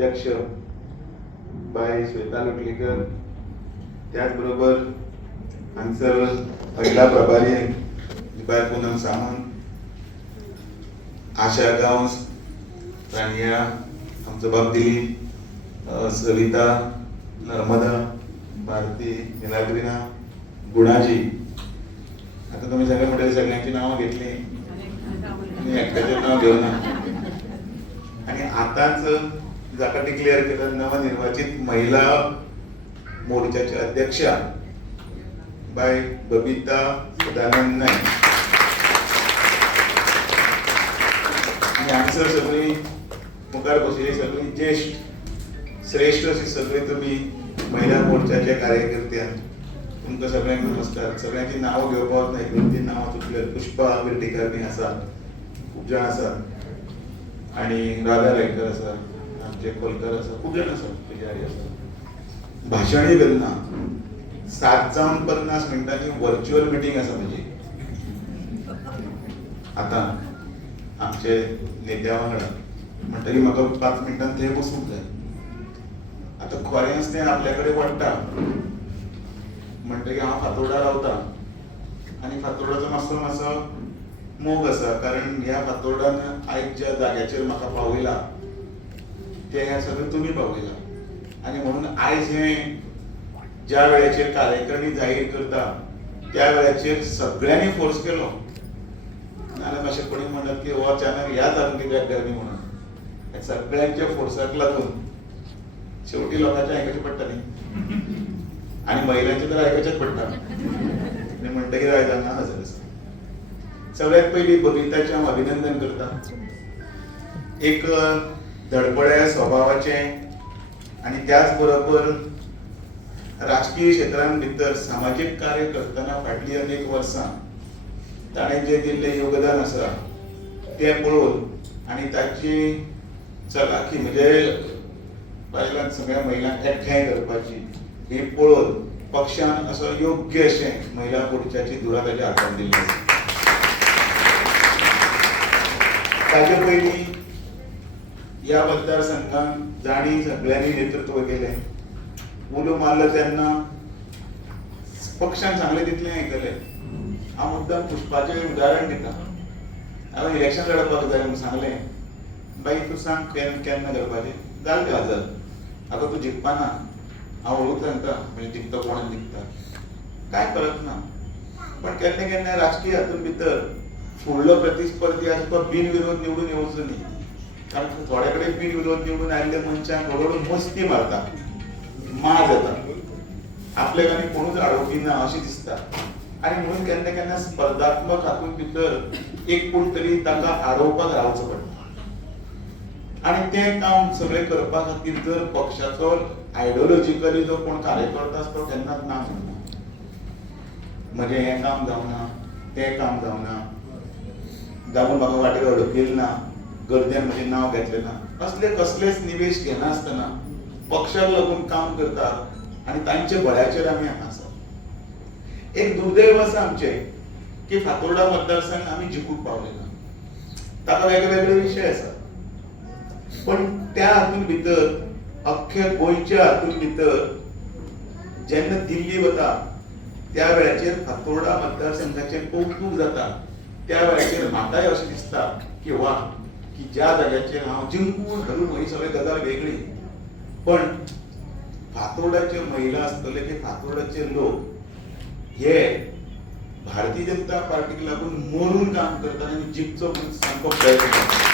अध्यक्ष बाय श्वेता लोटलीकर, त्याचबरोबर हांगसर महिला प्रभारी बाय पूनम सामंत, आशा गांवस, रानिया, आमचो बाब दिलीप, सविता, नर्मदा, भारती, निलाग्रीना, गुणाजी. आता तुम्ही सगळे म्हणटले सगळ्यांची नावं घेतली, मी एकट्याचे नाव घेऊ ना. आणि आताच जाका डिक्लेअर केलं नवनिर्वाचित महिला मोर्चाचे अध्यक्षा बाय बबिता सदानंद नाईक. आणि हांगसर सगळी मुखार बशिल्ली सगळी ज्येष्ठ श्रेष्ठ अशी सगळी तुम्ही महिला मोर्चाचे कार्यकर्त्या, तुमकां सगळ्यांक नमस्कार. सगळ्यांची नावं घेवपाक नाही, 2-3 नांवां सुटल्यात. पुष्पा विर्डीकर बी आसा, खूब जाण आसात, आणि राधा रायकर आसा, आमचे कोलकर आसा, खूब जाण आसात, पुजारी आसा. भाशणूय करना. 7 जावन 50 मिनटांची व्हर्च्युअल मिटींग आसा म्हजी आता आमचे नेत्या वांगडा. म्हणटकीर म्हाका 5 मिनटां थंय बसूंक जाय. आता खरेंच तें आपल्या कडेन वाडटा म्हणटकीर हांव फातोर्डा रावता, आनी फातोर्डाचो मातसो मोग आसा, कारण ह्या फातोर्डान आयज ज्या जाग्याचेर म्हाका पावयला ते सगळें तुमी पावयला. आनी म्हणून आयज हें ज्या वेळाचेर कार्यकारिणी जाहीर करता त्या वेळाचेर सगळ्यांनी फोर्स केलो. नाजाल्यार मातशें कोणी म्हणत की हो चॅनल ह्या जावन कित्याक करनी म्हणून. सगळ्यांच्या फोर्साक लागून शेवटी लोकांचें आयकचें पडटा न्ही, आनी महिलांचें तर आयकचेंच पडटा. आनी म्हणटकीर आयज हांगा हजर आसा. सगळ्यात पयलीं बबिताचें हांव अभिनंदन करता. एक धडपड्या स्वभावाचे आनी त्याच बरोबर राजकीय क्षेत्रांत भितर सामाजीक कार्य करतना फाटलीं अनेक वर्सां ताणें जें दिल्लें योगदान आसा तें पळोवन आनी ताची चलाखी म्हणजे बायलांक सगळ्या महिलांक एकठांय करपाची ही पळोवन पक्षान असो योग्य अशें महिला मोर्चाची धुरा ताच्या हातांत दिल्ली आसा. ताचे पयलीं ह्या मतदारसंघांत जाणी सगळ्यांनी नेतृत्व केलें. उलो मारलो तेन्ना पक्षान सांगलें तितलें आयकलें. हांव मुद्दाम पुष्पाचें उदाहरण दिता. हांवें इलेक्शन लडपाक जाय म्हूण सांगलें, बाई तूं सांग केन्ना करपाचें. जालें तें हजर. आतां तूं जिखपाना, हांव वळून सांगता म्हणजे जिखता कोणाक जिखता, कांय फरक ना. पण केन्ना केन्ना राजकीय हातूंत भितर फुडलो प्रतिस्पर्धी आसा तो बिनविरोध निवडून येवचो न्ही. कारण थोडे कडेन बिनविरोध निवडून आयिल्ल्या मनशांक हळूहळू मस्ती मारता, मार जाता, आपल्याक आनी कोणूच आडोवपी ना अशें दिसता. आनी म्हणून केन्ना केन्ना स्पर्धात्मक हातूंत भितर एक कोण तरी ताका आडोवपाक रावचो पडटा. आनी तें काम सगळें करपा खातीर जर पक्षाचो आयडियोलॉजिकली जो कोण कार्यकर्ता आसा तो केन्नाच ना म्हणना, म्हजें हें काम जावना, तें काम जावना, जावून म्हाका वाटेर अडकयलें ना, गर्देन म्हजें नांव घेतलें ना, असले कसलेच निवेश घेनासतना पक्षाक लागून काम करतात आनी तांचे बळ्याचेर आमी हांगा आसा. एक दुर्दैव आसा आमचें की फातोर्डा मतदारसंघ आमी जिखूंक पावले ना. ताका वेगवेगळे विशय आसा, पण त्या हातूंत भितर अख्ख्या गोंयच्या हातूंत भितर जेन्ना दिल्ली वता त्या वेळाचेर फातोर्डा मतदारसंघाचें कौतुक जाता. त्या वेळाचेर म्हाकाय अशें दिसता की वा, की ज्या जाग्याचेर हांव जिंकून हाडून ही सगळी गजाल वेगळी, पण फातोर्डाचे महिला आसतले की फातोर्डाचे लोक हे भारतीय जनता पार्टीक लागून मरून काम करतात आनी जिखचो म्हणून सामको प्रयत्न करतात.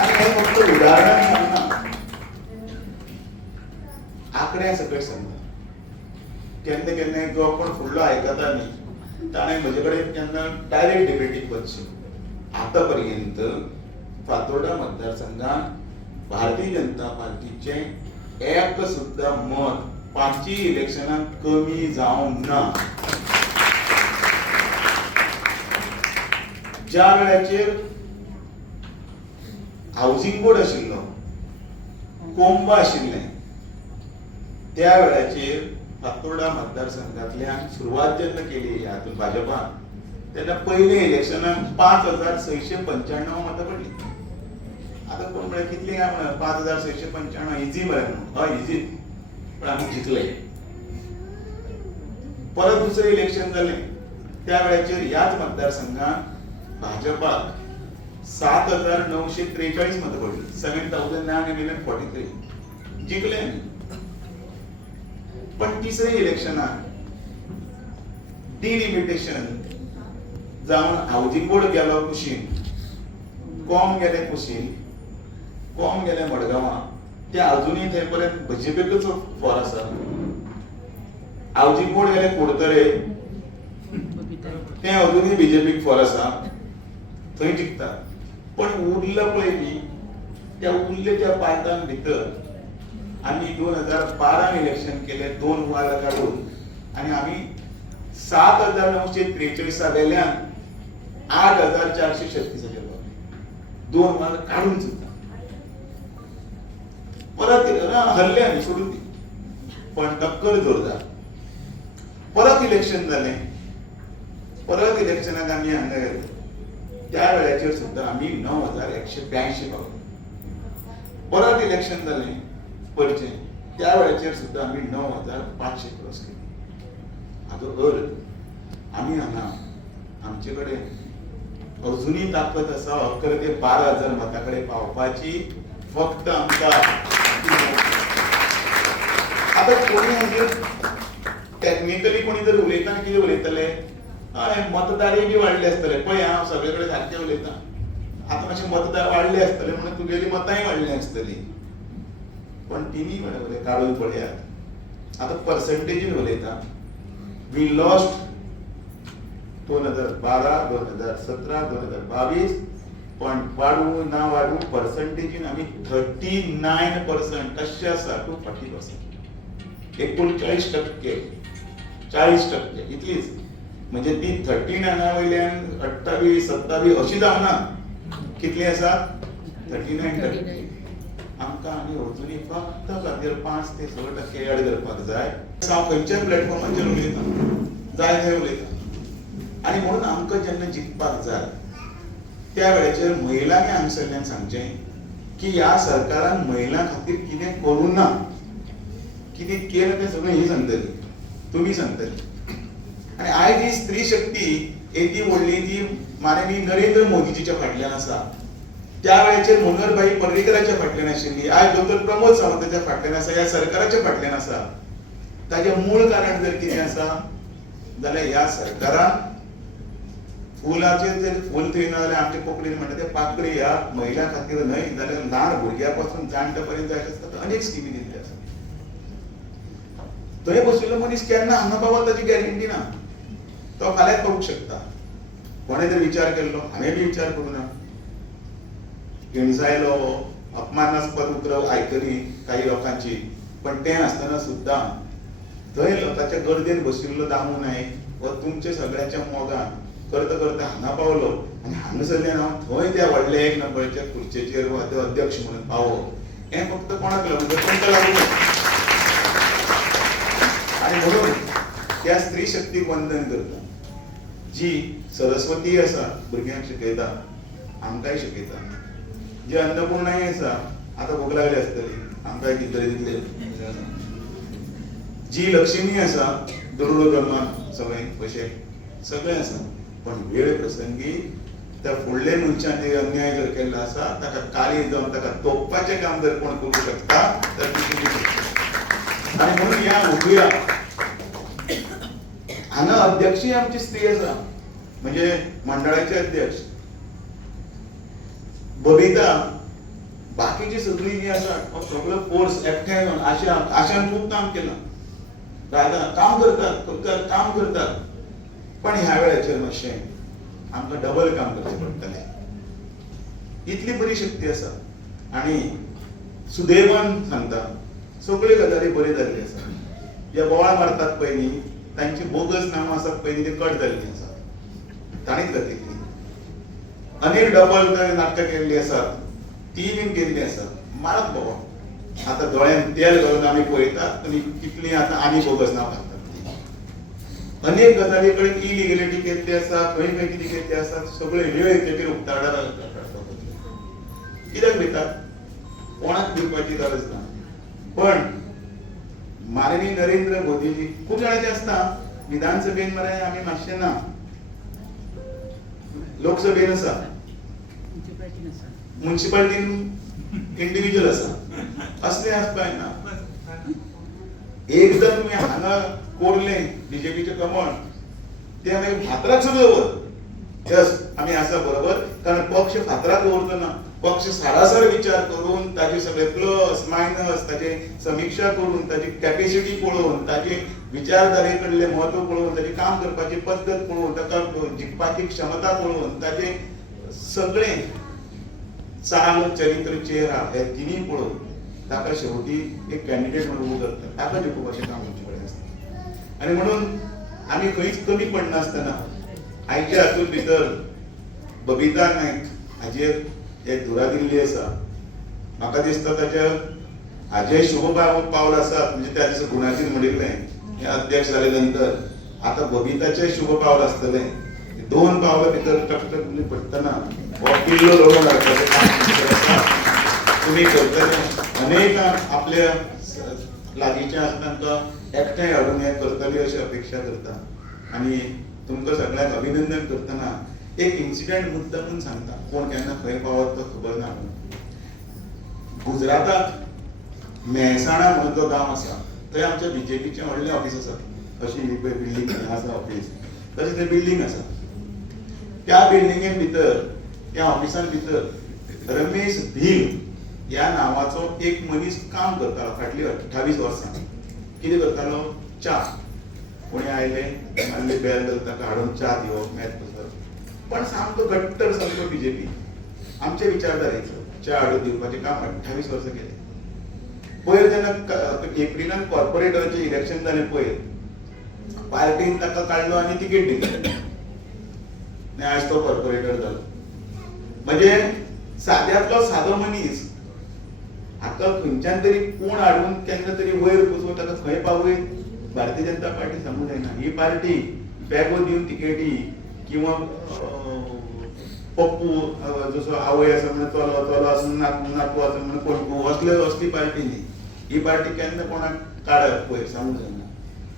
आनी हे फक्त उदाहरण सांगना, आंकड्या सकट सांगता. केन्ना केन्ना जो कोण फुडलो आयकता न्ही ताणें म्हजे कडेन केन्ना डायरेक्ट डिबेटीक वचचें. आतां पर्यंत फातोर्डा मतदारसंघात भारतीय जनता पार्टीचें एक सुद्दां मत 5 इलेक्शनांत कमी जावंक ना. ज्या वेळाचेर हाऊसिंग बोर्ड आशिल्लो, कोंबा आशिल्लें, त्या वेळाचेर फातोर्डा मतदारसंघातल्यान सुरवात जेन्ना केली हातूंत भाजपान, तेन्ना पयले इलेक्शनाक 5,695 मतां पडली. आता कोण म्हणे कितली काय म्हणा 5695 इझी म्हणे हय इझी पण आम्ही जिंकले. परत दुसरे इलेक्शन झाले त्या वेळेचेर याच मतदारसंघात भाजपाक 7943 मतं पडली. 7943 जिंकले. पण तिसरे इलेक्शनात डिलिमिटेशन जावन हाऊसिंग बोर्ड गेलो कुशीन, कॉम गेले कुशीन, कॉम गेले मडगांवां, ते अजूनही थंय पर्यंत बीजेपीकूच फॉर आसा. हाऊसिंग बोर्ड गेले कुडतरे, ते अजूनही बीजेपीक फॉर आसा, थंय जिखता. पण उरलं पळय न्ही त्या उरले त्या 5 भितर आम्ही 2012 इलेक्शन केले 2 वार काढून आणि आम्ही 7943 वेल्यान 8436 गेलो. 2 वार काढून सुद्धा परत हरले आम्ही सोडून दी. पण टक्कर जोरदार. परत इलेक्शन झाले. परत इलेक्शनात आम्ही हांगा गेलो. त्या वेळाचेर सुद्धा आम्ही 9182 पावले. परत इलेक्शन झाले परचे त्या वेळाचेर सुद्धा आम्ही 9500 क्रॉस केले. आता आम्ही हांगा आमचे कडेन अजूनही ताकद आसा अकरा ते 12,000 मतांकडे पावपाची. फक्त आमकां आता कोणी हाजेर टेक्निकली कोणी जर उलयतना कितें उलयतले मतदारय बी वाडले आसतले पळय हांव सगळे कडेन सारकें उलयता. आता मातशे मतदार वाडले आसतले म्हणून तुगेली मतांय वाडली आसतली. पण तिनी उलय काडून पळयात. आता पर्संटेजीन उलयता. वी लॉस्ट 2012, 2017, 2022 पण वाढू ना वाढू पर्संटेजीन आम्ही 39% कशे आसा टू 40%. 39% 40% इतलीच. म्हणजे ती 39 वयल्यान 28, 27 अशी जावना. कितली आसा 39%. आमकां आनी अजूनही फक्त खातीर 5 ते 6% ऍड करपाक जाय. हांव खंयच्याय प्लॅटफॉर्माचेर उलयता जाय थंय उलयता. आणि म्हणून आमकां जेन्ना जिखपाक जाय त्या वेळाचेर महिलांनी हांगसरल्यान सांगचें की ह्या सरकारान महिलां खातीर कितें करूं ना. कितें केलें तें सगळें ही सांगतली, तुमी सांगतली. आणि आयज ही स्त्री शक्ती येदी व्हडली ती माननीय नरेंद्र मोदीजीच्या फाटल्यान आसा. त्या वेळाचेर मनोहरभाई पर्रीकराच्या फाटल्यान आशिल्ली. आयज डॉक्टर प्रमोद सावंताच्या फाटल्यान आसा. ह्या सरकाराच्या फाटल्यान आसा. ताचें मूळ कारण जर कितें आसा जाल्यार ह्या सरकारान फुलाचेर जर फूल थंयना जाल्यार आमचे कोंकणीन म्हणटा ते पाकळी ह्या महिला खातीर न्हय जाल्यार ल्हान भुरग्यां पासून जाणट्या पर्यंत जाय आसता अनेक स्किमी दिल्ल्यो आसा. थंय बशिल्लो मनीस केन्ना हांगा पावत ताची गॅरंटी ना. तो फाल्यांच पावूंक शकता. कोणें जर विचार केल्लो हांवें बी विचार करूं ना. हिणसायलो अपमानास्पद उतरां आयकली काही लोकांची. पण तें आसतना सुद्दां थंय लोकांच्या गर्देन बशिल्लो दामू नायक वा तुमच्या सगळ्यांच्या मोगान करता करता हांगा पावलो आनी हांगासरल्यान हांव थंय त्या व्हडल्या 1 नंबराच्या खुर्चेचेर वा अध्यक्ष म्हणून पावो. हें फक्त कोणाक लागून तुमकां लागून. आणि म्हणून त्या स्त्री शक्तीक वंदन करता जी सरस्वती आसा भुरग्यांक शिकयता, आमकांय शिकयता. जी अन्नपूर्णाय आसा आतां भूक लागली आसतली आमकांय कितें तरी दितले. जी लक्ष्मी आसा दरोडो धर्मान सगळे पयशे सगळे आसा. पण वेळ प्रसंगी त्या फुडले मनशांनी अन्याय जर केल्लो आसा ताका काळी जावन ताका तोपपाचें काम जर कोण करूं शकता तर आणि म्हणून ह्या उबुया हांगा अध्यक्षी आमची स्त्री आसा म्हणजे मंडळाचे अध्यक्ष बबिता. बाकीची सगळी जी आसा सगळो फोर्स एकठांय येवन आशान खूब काम केलां. काम करतात काम करतात. पण ह्या वेळाचेर मातशें आमकां डबल काम करचें पडटलें. इतली बरी शक्ती आसा. आनी सुदैवान सांगता सगळ्यो गजाली बऱ्यो जाल्ल्यो आसा. जे बोवाळ मारतात पळय न्ही तांची बोगस नांवां आसात पळय न्ही ती कट जाल्लीं आसात. ताणीच घातिल्लीं. अनेक डबल नाटकां केल्लीं आसात. ती बीन केल्लीं आसात. मारत बोवाळ. आतां दोळ्यान तेल घालून आमी पळयतात आनी कितलीं आतां आनी बोगस नांव घालतात. अनेक गजाली कडेन इलिगलिटी केल्ली आसा. खंय खंय कितें केल्लें आसा सगळे वेळ तेचेर उक्ताडार कित्याक भितात? कोणाक भिवपाची गरज ना. पण माननीय नरेंद्र मोदीजी खूप जाणांचे असता विधानसभेन मरे आमी मातशे ना, लोकसभेन आसा, म्युनिसिपालिटीन इंडिव्हिज्युअल आसा, असले आसपाक ना. एकदा तुम्ही हांगा कोरले बीजेपीचे कमळ ते आमी फातराक सुद्धा दवर यस आमी आसा बरोबर, कारण पक्ष फातराक दवरचो ना. पक्ष सारासर विचार करून ताचे सगळे प्लस मायनस ताचे समीक्षा करून ताची कॅपॅसिटी पळोवन ताचे विचारधारे कडले महत्व पळोवन ताची काम करपाची पद्दत पळोवन ताका जिखपाची क्षमता पळोवन ताचे सगळे चाल चरित्र चेहरा हे तिन्ही पळोवन ताका शेवटी एक कॅन्डिडेट म्हणून उबो करता, ताका जिखोवपाचें काम आमचे कडेन आसता. आनी म्हणून आमी खंयच कमी पडनासतना आयच्या हातूंत भितर बबिता नायक हाजेर एक दुरादिल्ली आसा. म्हाका दिसता ताच्या हाजे शुभ पावल आसात, म्हणजे त्या दिसा गुणाचीर म्हणिल्लें हे अध्यक्ष जाले नंतर आता बबिताचे शुभ पावल आसतलें. दोन पावलां भितर टकटक पडटना हो किल्लो लडोवन हाडपाचें काम तुम्ही करतले. अनेक आपल्या लागींच्या आसा तांकां एकठांय हाडून हें करतली अशी अपेक्षा करता. आनी तुमकां सगळ्यांक अभिनंदन करतना एक इन्सिडेंट मुद्दामून सांगता. कोण केन्ना खंय पावत तो खबर ना. गुजराताक मेहसाणा म्हणून जो गांव आसा थंय आमच्या बीजेपीचें व्हडलें ऑफिस आसा. अशी बिल्डींग आसा ऑफिस, तशें थंय बिल्डींग आसा. त्या बिल्डिंगेन भितर त्या ऑफिसान भितर रमेश भील ह्या नावाचो एक मनीस काम करतालो फाटली 28 वर्सां. कितें करतालो? च्या. कोणी आयले मारले बेल जाल्यार ताका हाडून च्या दिवप मॅच बसप. पण सामको घट्टर सामको बीजेपी आमच्या विचारधारेचो च्या हाडून दिवपाचें काम 28 वर्सां केलें. पयर जेन्ना एप्रिलान कॉर्पोरेटराचें इलेक्शन जालें पयर पार्टीन ताका काडलो आनी तिकेट दिली आनी आयज तो कॉर्पोरेटर जालो. म्हणजे साद्यांतलो सादो मनीस हाका खंयच्यान तरी कोण हाडून केन्ना तरी वयर बसोवन ताका खंय पावयत भारतीय जनता पार्टी सांगूंक जायना. ही पार्टी बॅगो दिवन तिकेटी किंवा पप्पू जसो आवय आसा म्हणून चलो चलो आसून नातू आसा म्हणून पप्पू असली पार्टी न्ही. ही पार्टी केन्ना कोणाक काडप पयर सांगूंक जायना.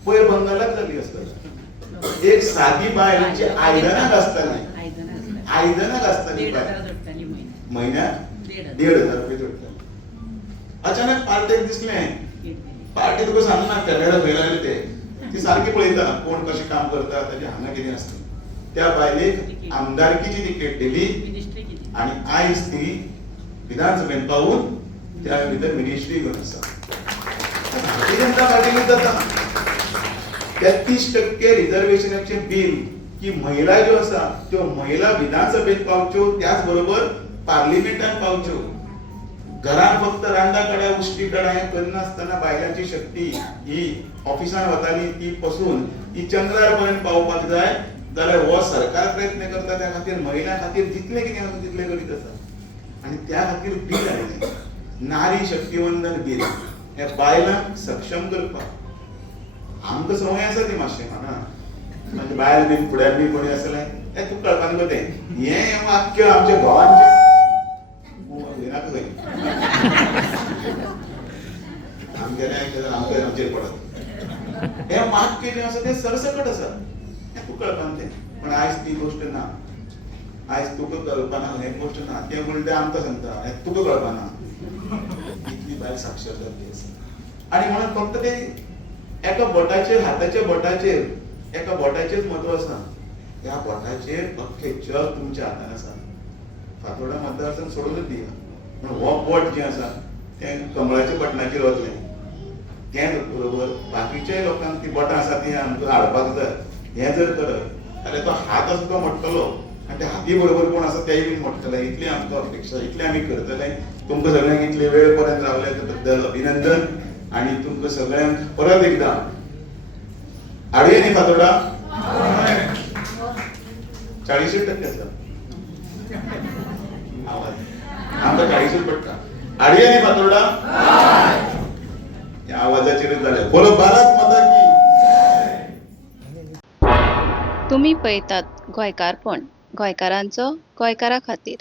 पयर बंगालाक जाली आसतली एक सादी बायल जी आयदनां घासताली म्हयन्याक 1,500 रुपया जोडटाली. अचानक पार्टेक दिसलें पार्टी तुका सांगना कॅमेरा खंय लायले ते ती सारकी पळयता कोण कशें काम करता ताजें हांगा कितें आसता. त्या बायलेक आमदारकीची तिकेट दिली आनी आयज ती विधानसभेन पावून त्या भितर मिनिस्ट्री घेवन आसा. भारतीय जनता पार्टीन जाता 33% रिजर्वेशनाचें बिल की महिला ज्यो आसा त्यो महिला विधानसभेत पावच्यो त्याच बरोबर पार्लिमेंटान पावच्यो. घरान फक्त रांदा काड्या उश्टी काड्या हें करनासतना बायलांची शक्ती ही ऑफिसान वताली ती पसून ही चंद्रार पर्यंत पावपाक जाय जाल्यार हो सरकार प्रयत्न करता. त्या खातीर महिलां खातीर जितलें कितें आसा तितलें करीत आसा. आनी त्या खातीर बील हाडलें नारी शक्तीवंदन बील. हे बायलांक सक्षम करपाक आमकां संवय आसा ती मातशें म्हणजे बायल बीन फुड्यार बी कोणी आसलें हें तुका कळपाक नको तें हें वाक्य आमच्या गोवांचें आमचेर पडत. हे वाक्य जें आसा तें सरसकट आसा हें तुका कळपाक तें. पण आयज ती गोश्ट ना. आयज तुका कळपाना हें गोश्ट ना. तें म्हणलें तें आमकां सांगता हें तुका कळपाना. इतली बायल साक्षर जाल्ली आसा. आनी म्हणून फक्त ते एका बोटाचेर हाताच्या बोटाचेर एका बोटाचेर म्हत्व आसा. ह्या बोटाचेर अख्खें जग तुमच्या हातान आसा. फातोर्डा मतदारसंघ सोडूनच दिया पण हो बोट जें आसा तें कमळाच्या बटनाचेर वतलें. तेच बरोबर बाकीच्या लोकांक ती बोटां आसा ती आमकां हाडपाक जाय. हें जर करत जाल्यार तो हात आसा तो मोडटलो आनी त्या हाती बरोबर कोण आसा तेय बीन मोडटले. इतली आमकां अपेक्षा इतलें आमी करतले. तुमकां सगळ्यांक इतले वेळ पर्यंत रावले ते बद्दल अभिनंदन. आनी तुमकां सगळ्यांक परत एकदां हाडुया न्ही फातोर्डा 40% आसा आवाज आमकां 40 पडटा. हाडुया न्ही फातोर्डा ह्या आवाजाचेरच जालें. बोलो भारत माता की. तुम्ही पळयतात गोंयकारपण गोंयकारांचो गोंयकारा खातीर.